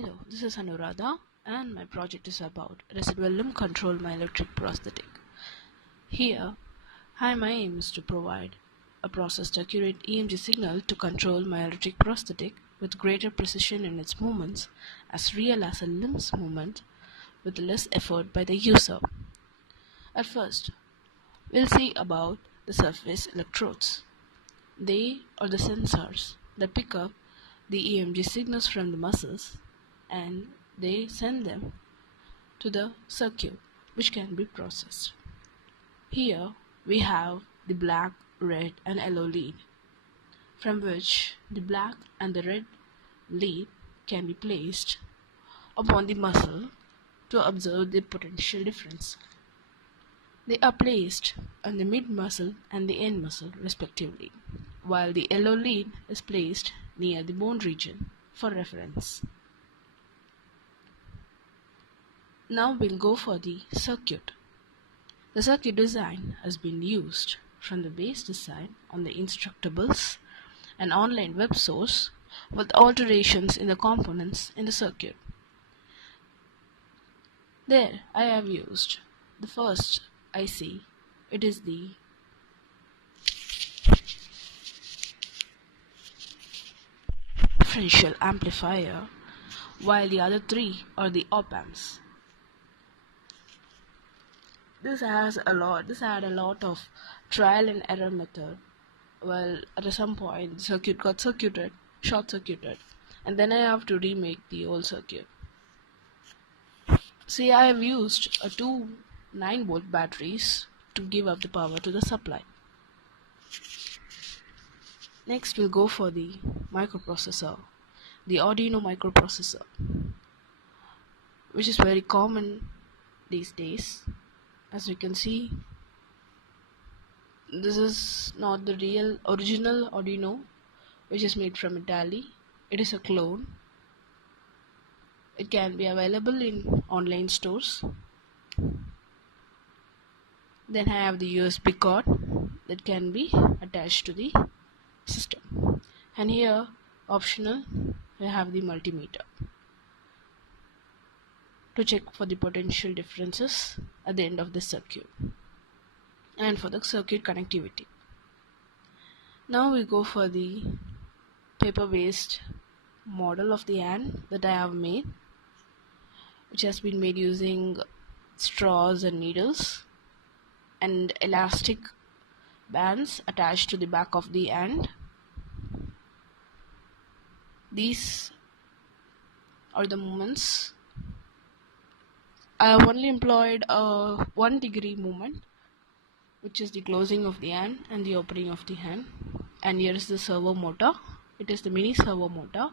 Hello, this is Anuradha and my project is about residual limb control myoelectric prosthetic. Here, my aim is to provide a processed accurate EMG signal to control myoelectric prosthetic with greater precision in its movements as real as a limb's movement with less effort by the user. At first, we'll see about the surface electrodes. They are the sensors that pick up the EMG signals from the muscles and they send them to the circuit which can be processed. Here we have the black, red and yellow lead from which the black and the red lead can be placed upon the muscle to observe the potential difference. They are placed on the mid muscle and the end muscle respectively, while the yellow lead is placed near the bone region for reference. Now we'll go for the circuit. The circuit design has been used from the base design on the Instructables, an online web source with alterations in the components in the circuit. There I have used the first IC. It is the differential amplifier, while the other three are the op-amps. This had a lot of trial and error method. Well, at some point the circuit got short circuited, and then I have to remake the whole circuit. See, I have used two 9-volt batteries to give up the power to the supply. Next we'll go for the microprocessor, the Arduino microprocessor, which is very common these days. As you can see, this is not the original Arduino, which is made from Italy. It is a clone. It can be available in online stores. Then I have the USB cord that can be attached to the system. And here, optional, I have the multimeter to check for the potential differences at the end of the circuit and for the circuit connectivity. Now we go for the paper-based model of the hand that I have made, which has been made using straws and needles and elastic bands attached to the back of the hand. These are the movements. I have only employed a 1-degree movement, which is the closing of the hand and the opening of the hand. And here is the servo motor. It is the mini servo motor,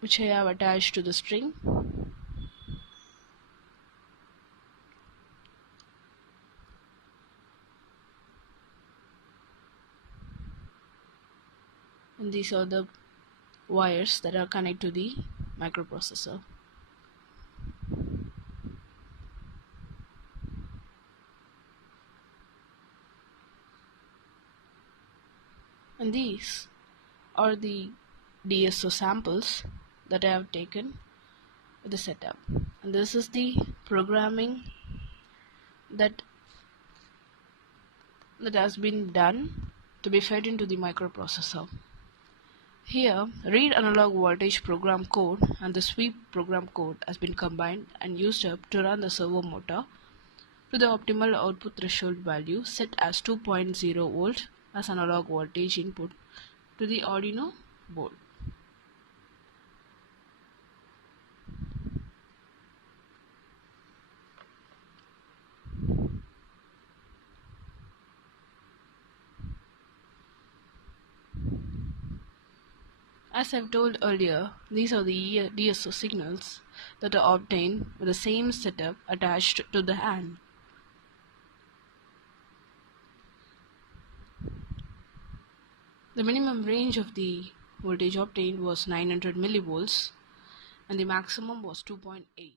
which I have attached to the string. And these are the wires that are connected to the microprocessor. And these are the DSO samples that I have taken with the setup. And this is the programming that has been done to be fed into the microprocessor. Here, read analog voltage program code and the sweep program code has been combined and used up to run the servo motor to the optimal output threshold value set as 2.0 volt as analog voltage input to the Arduino board. As I've told earlier, these are the DSO signals that are obtained with the same setup attached to the hand. The minimum range of the voltage obtained was 900 millivolts and the maximum was 2.8.